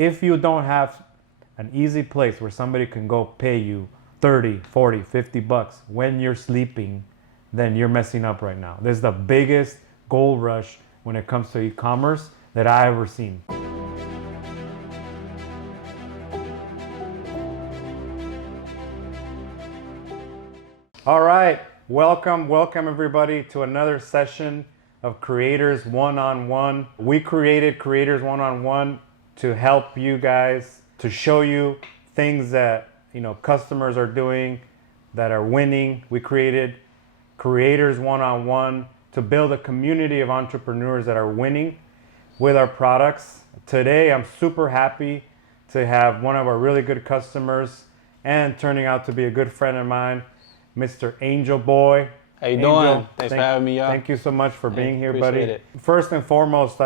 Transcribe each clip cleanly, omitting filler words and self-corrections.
if you don't have an easy place where somebody can go pay you 30, 40, 50 bucks when you're sleeping, then you're messing up right now. This is the biggest gold rush when it comes to e-commerce that I ever seen. All right, welcome everybody to another session of Creators One-on-One. We created Creators One-on-One to help you guys, to show you things that customers are doing that are winning. We created Creators One-on-One to build a community of entrepreneurs that are winning with our products. Today, I'm super happy to have one of our really good customers and turning out to be a good friend of mine, Mr. Angelboy. How you doing? Thanks for having me, y'all. Thank you so much for being here, appreciate buddy. it. First and foremost,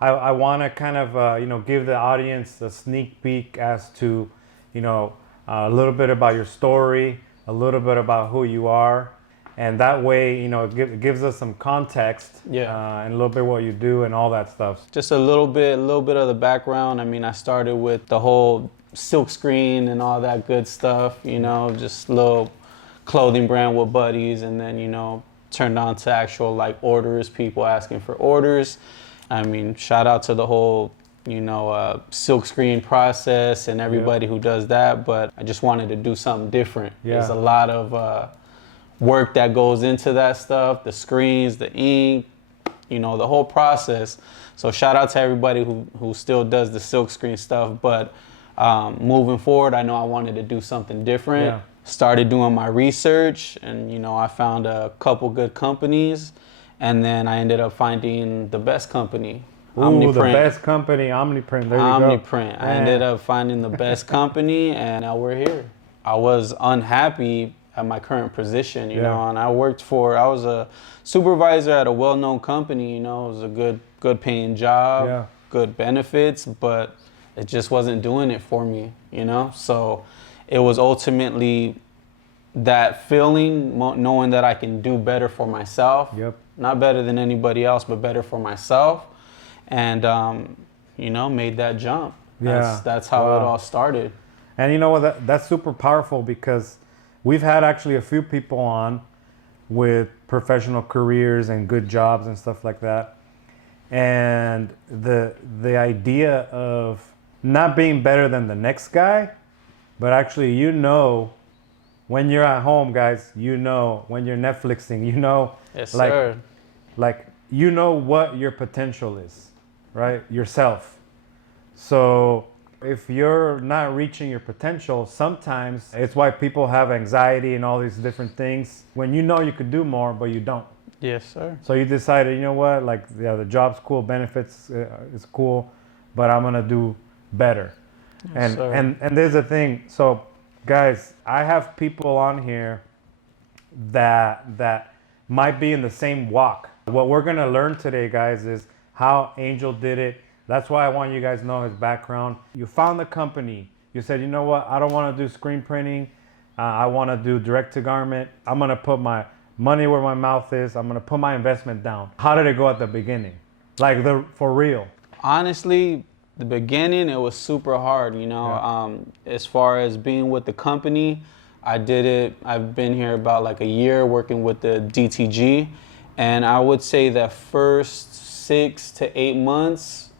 I want to kind of give the audience a sneak peek as to a little bit about your story, a little bit about who you are, and that way it gives us some context, and a little bit what you do and all that stuff. Just a little bit of the background. I mean, I started with the whole silk screen and all that good stuff, just little clothing brand with buddies, and then turned on to actual like orders, people asking for orders. I mean, shout out to the whole silk screen process and everybody who does that, but I just wanted to do something different. There's a lot of work that goes into that stuff, the screens, the ink, the whole process. So shout out to everybody who still does the silk screen stuff, but moving forward, I know I wanted to do something different. Started doing my research, and I found a couple good companies, and then I ended up finding the best company. OmniPrint. The best company, OmniPrint. There you go. OmniPrint. I ended up finding the best company, and now we're here. I was unhappy at my current position, and I was a supervisor at a well-known company. It was a good paying job, good benefits, but it just wasn't doing it for me, So it was ultimately that feeling, knowing that I can do better for myself. Not better than anybody else, but better for myself. And, made that jump. That's how it all started. And you know what, that's super powerful, because we've had actually a few people on with professional careers and good jobs and stuff like that. And the idea of not being better than the next guy, but actually, when you're at home, guys, when you're Netflixing, yes, sir. What your potential is, right? Yourself. So if you're not reaching your potential, sometimes it's why people have anxiety and all these different things when you could do more, but you don't. Yes, sir. So you decided, the job's cool, benefits is cool, but I'm gonna do better. Yes, and there's a thing. So guys, I have people on here that might be in the same walk. What we're gonna learn today, guys, is how Angel did it. That's why I want you guys to know his background. You found the company. You said, I don't want to do screen printing. I want to do direct to garment. I'm gonna put my money where my mouth is. I'm gonna put my investment down. How did it go at the beginning? For real? Honestly, the beginning, it was super hard, as far as being with the company. I've been here about like a year working with the DTG, and I would say that first 6 to 8 months,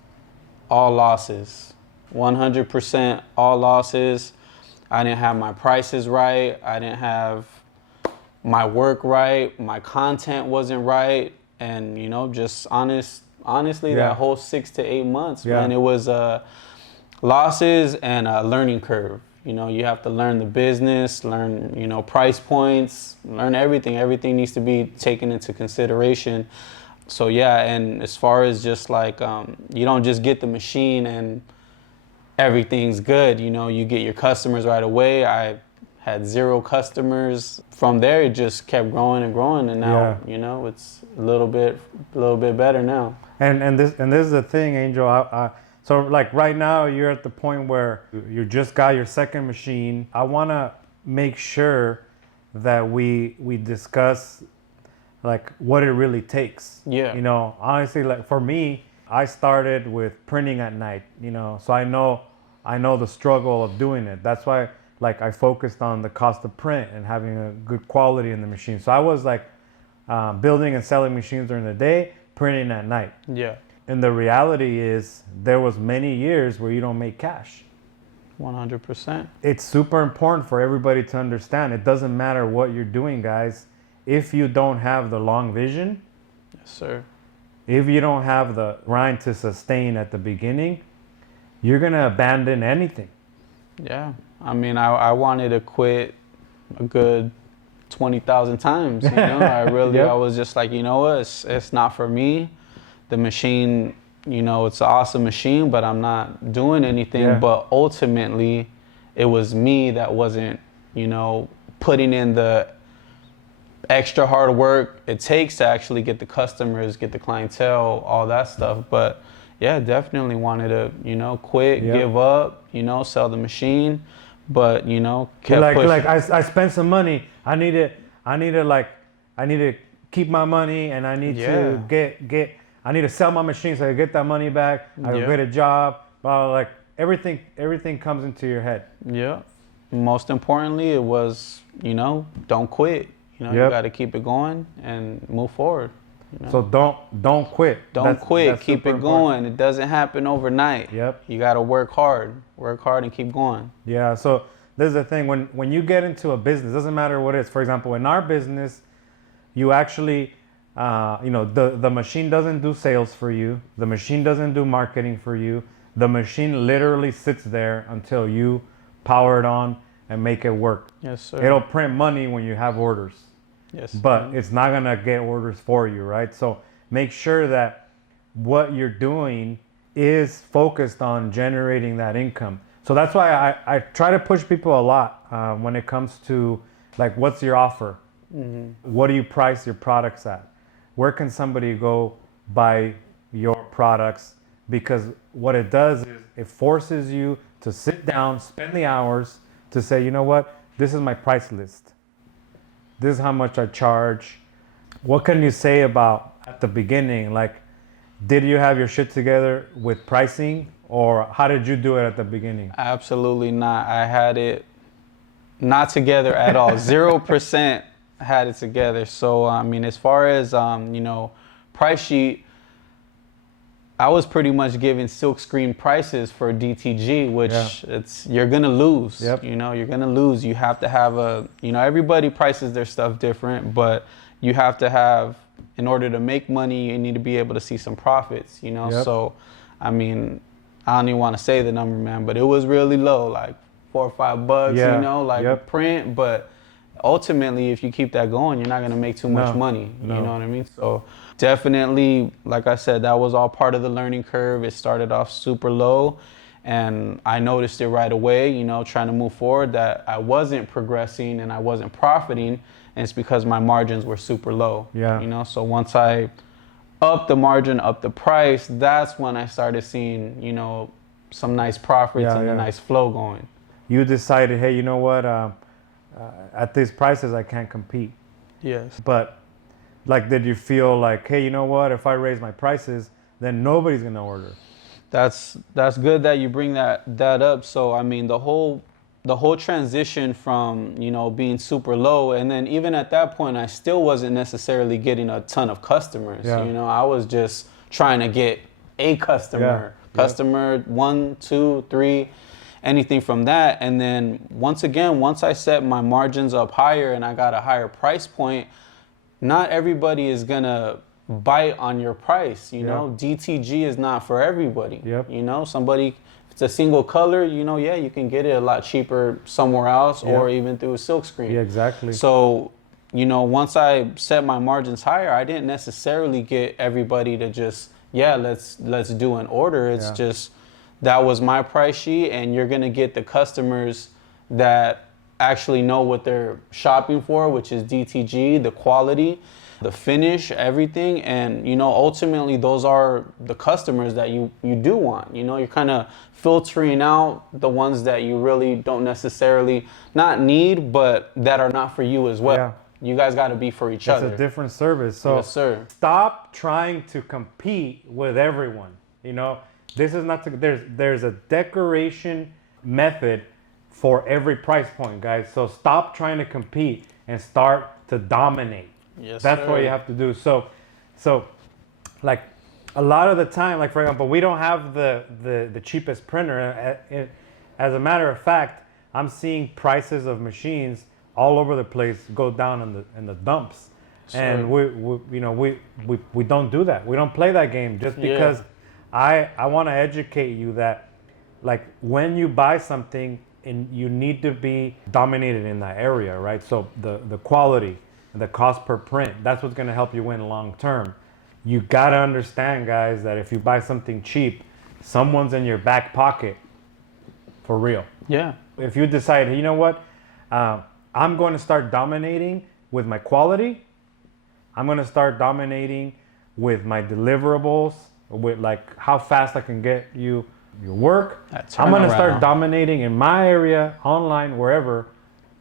all losses, 100% all losses. I didn't have my prices right. I didn't have my work right. My content wasn't right. And, just honestly, that whole 6 to 8 months, man, it was losses and a learning curve. You have to learn the business, learn, price points, learn everything. Everything needs to be taken into consideration. So, and as far as just like, you don't just get the machine and everything's good. You get your customers right away. I had 0 customers. From there, it just kept growing and growing, and now it's a little bit better now. And this is the thing, Angel. So like right now, you're at the point where you just got your second machine. I want to make sure that we discuss like what it really takes. Honestly, like for me, I started with printing at night, you know, so I know the struggle of doing it. That's why like I focused on the cost of print and having a good quality in the machine. So I was like building and selling machines during the day, printing at night. Yeah. And the reality is there was many years where you don't make cash. 100%. It's super important for everybody to understand. It doesn't matter what you're doing, guys. If you don't have the long vision, Yes, sir. if you don't have the grind to sustain at the beginning, you're going to abandon anything. Yeah. I mean, I wanted to quit a good 20,000 times, you know. I really, Yep. I was just like, you know what, it's not for me. The machine, you know, it's an awesome machine, but I'm not doing anything. Yeah. But ultimately, it was me that wasn't, you know, putting in the extra hard work it takes to actually get the customers, get the clientele, all that stuff. But yeah, definitely wanted to, you know, quit, Yep. give up, you know, sell the machine. But, you know, kept Like pushing. I spent some money. I need to keep my money, and I need to get I need to sell my machine so I get that money back. I Yeah. go get a job. Like everything comes into your head. Yeah. Most importantly, it was, you know, don't quit. You know, you Yep. got to keep it going and move forward. You know? So don't quit. Don't quit. That's Keep super it going. important. It doesn't happen overnight. Yep. You got to work hard. Work hard and keep going. Yeah. So there's the thing when you get into a business, doesn't matter what it is. For example, in our business, you actually, you know, the machine doesn't do sales for you. The machine doesn't do marketing for you. The machine literally sits there until you power it on and make it work. Yes, sir. It'll print money when you have orders, Yes. but it's not gonna get orders for you, right? So make sure that what you're doing is focused on generating that income. So that's why I try to push people a lot when it comes to like, what's your offer? What do you price your products at? Where can somebody go buy your products? Because what it does is it forces you to sit down, spend the hours to say, you know what, this is my price list. This is how much I charge. What can you say about at the beginning? Like, did you have your shit together with pricing, or how did you do it at the beginning? Absolutely not. I had it not together at all. 0% had it together. So, I mean, as far as, you know, price sheet, I was pretty much giving silkscreen prices for DTG, which you're gonna lose. Yep. You know, you're gonna lose. You have to have a, you know, everybody prices their stuff different, but you have to have, in order to make money, you need to be able to see some profits. You know, Yep. so I mean, I don't even want to say the number, man, but it was really low, like $4 or $5. Yeah. You know, like Yep. print, but ultimately, if you keep that going, you're not gonna make too much No. money. No. You know what I mean? So definitely, like I said, that was all part of the learning curve. It started off super low, and I noticed it right away, you know, trying to move forward, that I wasn't progressing and I wasn't profiting, and it's because my margins were super low. Yeah. You know, so once I upped the margin, upped the price, that's when I started seeing, you know, some nice profits Yeah, and yeah. a nice flow going. You decided, hey, you know what, at these prices I can't compete. Yes. But like, did you feel like, hey, you know what, if I raise my prices, then nobody's gonna order? That's good that you bring that up. So I mean, the whole transition from, you know, being super low, and then even at that point, I still wasn't necessarily getting a ton of customers. Yeah. You know, I was just trying to get a customer, Yeah. customer 1, 2, 3, anything from that. And then once I set my margins up higher and I got a higher price point, not everybody is gonna bite on your price. You know, DTG is not for everybody. Yep. You know, somebody, if it's a single color, you know, yeah, you can get it a lot cheaper somewhere else, or even through a silkscreen. Yeah, exactly. So, you know, once I set my margins higher, I didn't necessarily get everybody to just, let's do an order. It's just, that was my price sheet, and you're gonna get the customers that actually know what they're shopping for, which is DTG, the quality, the finish, everything. And, you know, ultimately those are the customers that you do want. You know, you're kind of filtering out the ones that you really don't necessarily not need, but that are not for you as well. Yeah. You guys got to be for each other. It's a different service. So Yes, sir. stop trying to compete with everyone. You know, this is not to, there's a decoration method for every price point, guys. So stop trying to compete and start to dominate. Yes, That's sir. what you have to do. So like a lot of the time, like for example, we don't have the cheapest printer. As a matter of fact, I'm seeing prices of machines all over the place go down in the dumps. Sure. And we don't do that. We don't play that game just because I want to educate you that like when you buy something and you need to be dominated in that area, right? So the quality, the cost per print, that's what's going to help you win long term. You got to understand, guys, that if you buy something cheap, someone's in your back pocket for real. Yeah. If you decide, you know what, I'm going to start dominating with my quality. I'm going to start dominating with my deliverables, with like how fast I can get you your work. I'm going to start dominating in my area, online, wherever,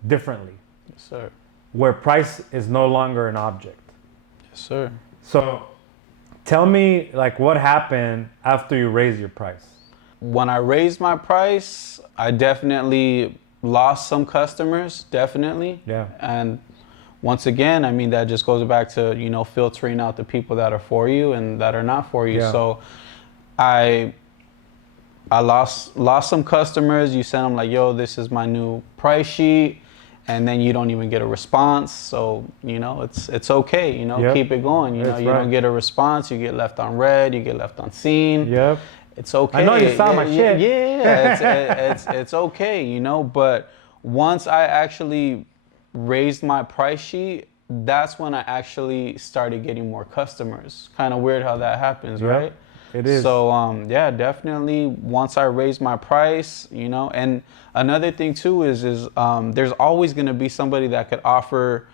differently. Yes, sir. Where price is no longer an object. Yes, sir. So tell me like what happened after you raised your price. When I raised my price, I definitely lost some customers, definitely. Yeah. And once again, I mean, that just goes back to, you know, filtering out the people that are for you and that are not for you. Yeah. So I lost some customers. You send them like, yo, this is my new price sheet. And then you don't even get a response. So, you know, it's okay, you know, Yep. Keep it going. You know, That's you right. don't get a response, you get left on red, you get left unseen. Yep. It's okay. I know you saw my shit. Yeah, it's okay, you know. But once I actually raised my price sheet, that's when I actually started getting more customers. Kind of weird how that happens, Yep, right? it is. So yeah, definitely. Once I raised my price, you know, and another thing too is there's always going to be somebody that could offer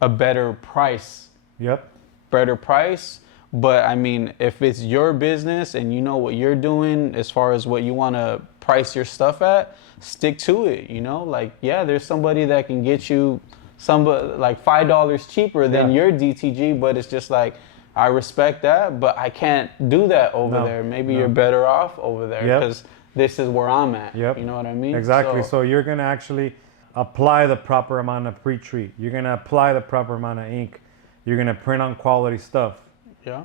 a better price. Yep. Better price. But I mean, if it's your business and you know what you're doing as far as what you want to price your stuff at, stick to it, you know? Like, yeah, there's somebody that can get you like $5 cheaper than your DTG, but it's just like, I respect that, but I can't do that over there. Maybe you're better off over there because this is where I'm at. Yep. You know what I mean? Exactly. So you're going to actually apply the proper amount of pre-treat. You're going to apply the proper amount of ink. You're going to print on quality stuff. Yeah.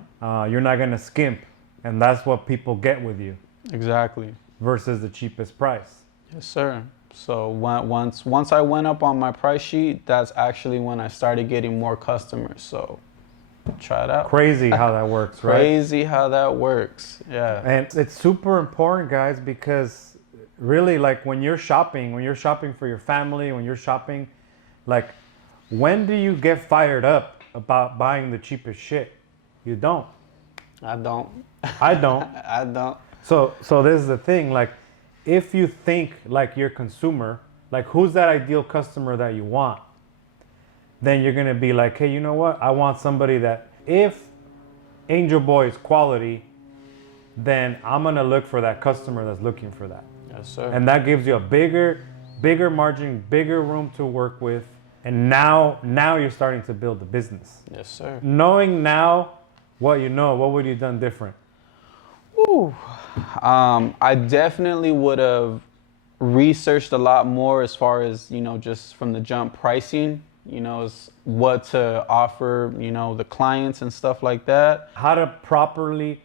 You're not going to skimp. And that's what people get with you. Exactly. Versus the cheapest price. Yes, sir. So once I went up on my price sheet, that's actually when I started getting more customers. So try it out. Crazy how that works, right? Crazy how that works. Yeah. And it's super important, guys, because really, like when you're shopping for your family, when you're shopping, like when do you get fired up about buying the cheapest shit? You don't. I don't. I don't. I don't. So this is the thing, like if you think like your consumer, like who's that ideal customer that you want, then you're gonna be like, hey, you know what? I want somebody that if Angelboy is quality, then I'm gonna look for that customer that's looking for that. Yes, sir. And that gives you a bigger margin, bigger room to work with. And now you're starting to build the business. Yes, sir. Knowing now what you know, what would you have done different? Ooh. I definitely would have researched a lot more as far as, you know, just from the jump pricing, you know, what to offer, you know, the clients and stuff like that. How to properly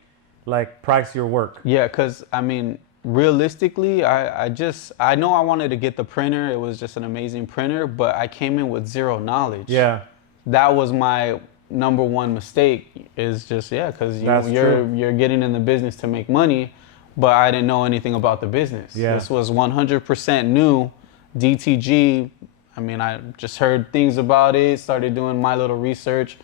like price your work. Yeah, because I mean, realistically, I know I wanted to get the printer. It was just an amazing printer, but I came in with zero knowledge. Yeah. That was my number one mistake, is just, because you're getting in the business to make money, but I didn't know anything about the business. Yeah. This was 100% new. DTG, I mean, I just heard things about it, started doing my little research,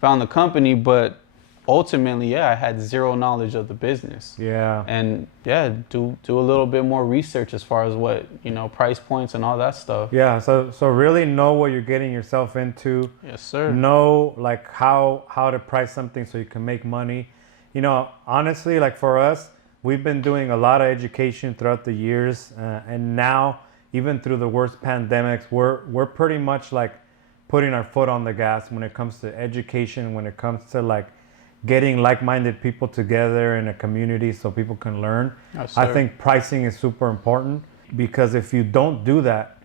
found the company, but ultimately, I had zero knowledge of the business. Yeah. And do a little bit more research as far as what, you know, price points and all that stuff. Yeah. So really know what you're getting yourself into. Yes, sir. Know like how to price something so you can make money. You know, honestly, like for us, we've been doing a lot of education throughout the years, and now even through the worst pandemics, we're pretty much like putting our foot on the gas when it comes to education, when it comes to like getting like-minded people together in a community so people can learn. Yes, I sir. think pricing is super important, because if you don't do that,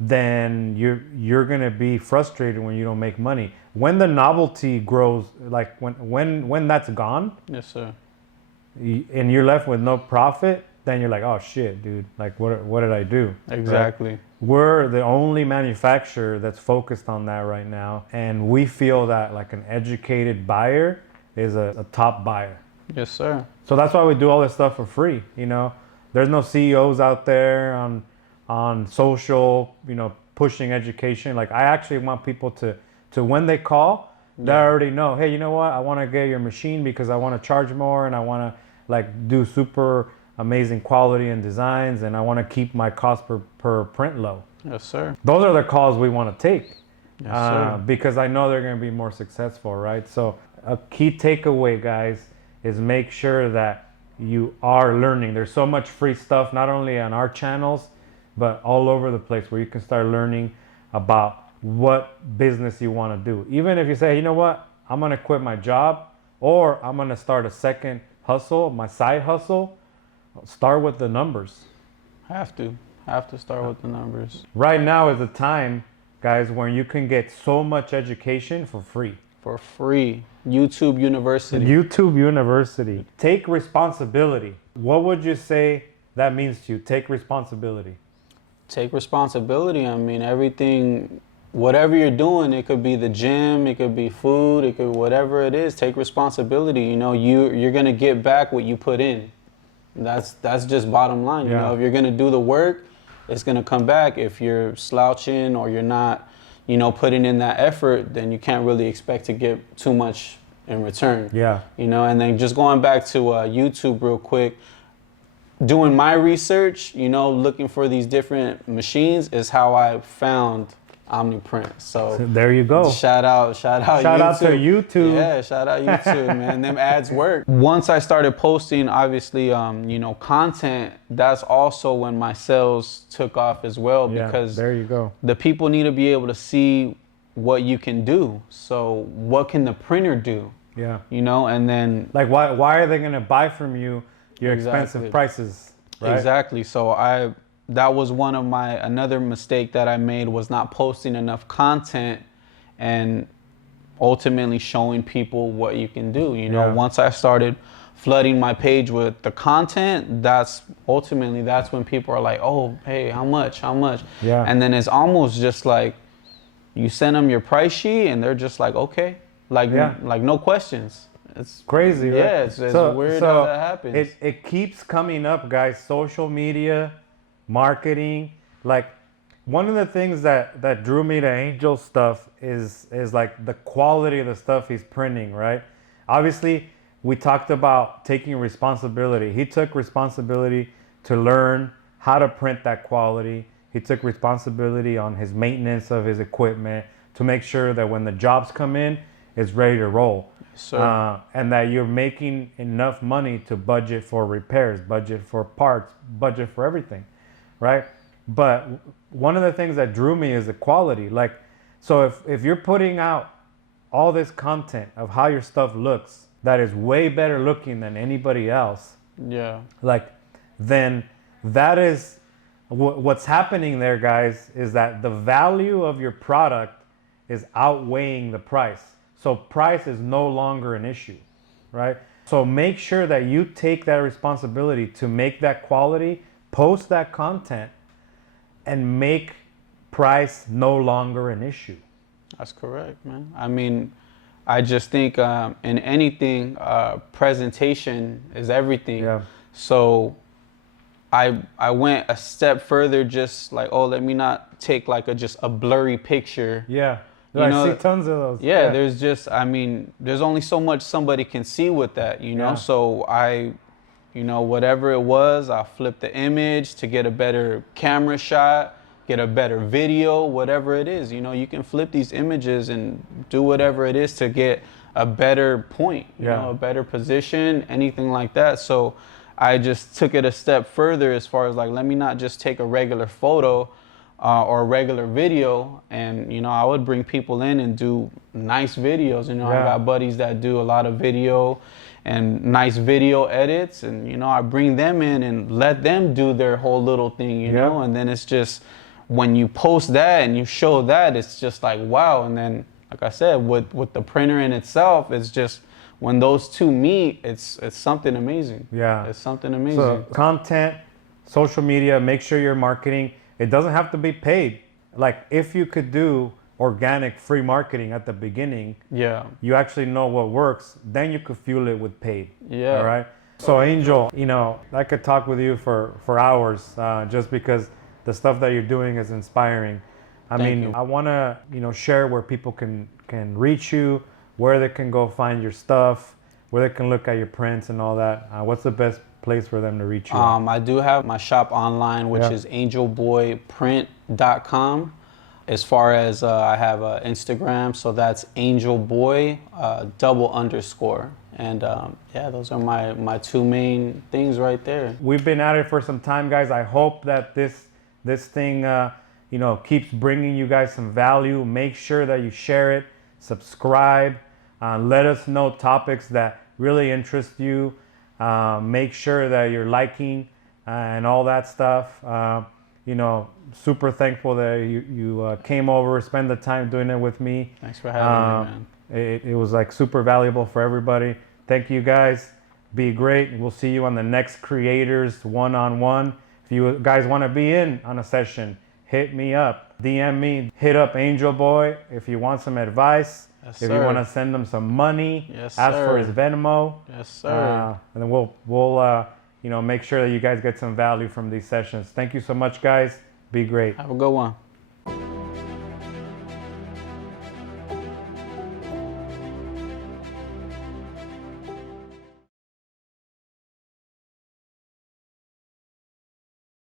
then you're gonna be frustrated when you don't make money. When the novelty grows, like when that's gone, Yes, sir. and you're left with no profit, then you're like, oh shit, dude, like what did I do? Right? Exactly. We're the only manufacturer that's focused on that right now, and we feel that like an educated buyer is a top buyer. Yes, sir. So that's why we do all this stuff for free. There's no CEOs out there on social, pushing education. Like, I actually want people to when they call, they already know, hey, you know what? I want to get your machine because I want to charge more, and I want to like do super amazing quality and designs, and I want to keep my cost per print low. Yes, sir. Those are the calls we want to take. Yes, sir. Because I know they're going to be more successful, right? So a key takeaway, guys, is make sure that you are learning. There's so much free stuff, not only on our channels, but all over the place, where you can start learning about what business you want to do. Even if you say, you know what, I'm going to quit my job, or I'm going to start a second hustle, my side hustle, start with the numbers. Have to start with the numbers. Right now is the time, guys, when you can get so much education for free. For free. YouTube University. YouTube University. Take responsibility. What would you say that means to you? Take responsibility. Take responsibility. I mean, everything, whatever you're doing, it could be the gym, it could be food, it could whatever it is. Take responsibility. You're gonna get back what you put in. That's just bottom line. Yeah. If you're gonna do the work, it's gonna come back. If you're slouching or you're not, putting in that effort, then you can't really expect to get too much in return. Yeah. And then just going back to YouTube real quick, doing my research, looking for these different machines is how I found OmniPrint. So there you go. Shout out Shout YouTube. out to YouTube. Yeah, shout out YouTube, man. Them ads work. Once I started posting, obviously, content, that's also when my sales took off as well, Yeah, because there you go. the people need to be able to see what you can do. So what can the printer do? Yeah. And then Like, why are they going to buy from you your Exactly. expensive prices? Right? Exactly. So that was one of another mistake that I made, was not posting enough content and ultimately showing people what you can do. Yeah. Once I started flooding my page with the content, that's when people are like, oh, hey, how much? Yeah. And then it's almost just like you send them your price sheet and they're just like, okay, like no questions. It's crazy, right? Yeah, it's weird how that happens. It keeps coming up, guys. Social media, marketing. Like, one of the things that drew me to Angel's stuff is like the quality of the stuff he's printing, right? Obviously, we talked about taking responsibility. He took responsibility to learn how to print that quality. He took responsibility on his maintenance of his equipment to make sure that when the jobs come in, it's ready to roll. And that you're making enough money to budget for repairs, budget for parts, budget for everything, right? But one of the things that drew me is the quality. Like, so if you're putting out all this content of how your stuff looks, that is way better looking than anybody else, Yeah. like, then that is what's happening there, guys, is that the value of your product is outweighing the price. So price is no longer an issue, right? So make sure that you take that responsibility to make that quality, post that content, and make price no longer an issue. That's correct, man. I mean, I just think in anything, presentation is everything. Yeah. So I went a step further, just like, oh, let me not take like just a blurry picture. Yeah. You know, I see tons of those. Yeah, there's only so much somebody can see with that, Yeah. So whatever it was, I flipped the image to get a better camera shot, get a better video, whatever it is. You can flip these images and do whatever it is to get a better point, a better position, anything like that. So I just took it a step further as far as like, let me not just take a regular photo, or a regular video, and you know, I would bring people in and do nice videos. You know, I got buddies that do a lot of video and nice video edits, and you know, I bring them in and let them do their whole little thing, you know, and then it's just when you post that and you show that, it's just like wow. And then like I said, with the printer in itself, it's just when those two meet, it's something amazing. Yeah, it's something amazing. So content, social media, make sure you're marketing. It doesn't have to be paid. Like if you could do organic free marketing at the beginning, you actually know what works, then you could fuel it with paid. All right. So Angel, you know, I could talk with you for hours, just because the stuff that you're doing is inspiring. I mean, I want to, you know, share where people can reach you, where they can go find your stuff, where they can look at your prints and all that. What's the best place for them to reach you? I do have my shop online, which is angelboyprint.com. As far as I have Instagram, so that's angelboy _. And yeah, those are my two main things right there. We've been at it for some time, guys. I hope that this thing you know, keeps bringing you guys some value. Make sure that you share it, subscribe, let us know topics that really interest you. Make sure that you're liking and all that stuff. You know, super thankful that you came over, spend the time doing it with me. Thanks for having me, man. It was like super valuable for everybody. Thank you guys. Be great. We'll see you on the next Creators One-on-One. If you guys want to be in on a session, hit me up, DM me, hit up Angelboy if you want some advice. Yes, if you want to send him some money, ask for his Venmo. Yes, sir. And then we'll you know, make sure that you guys get some value from these sessions. Thank you so much, guys. Be great. Have a good one.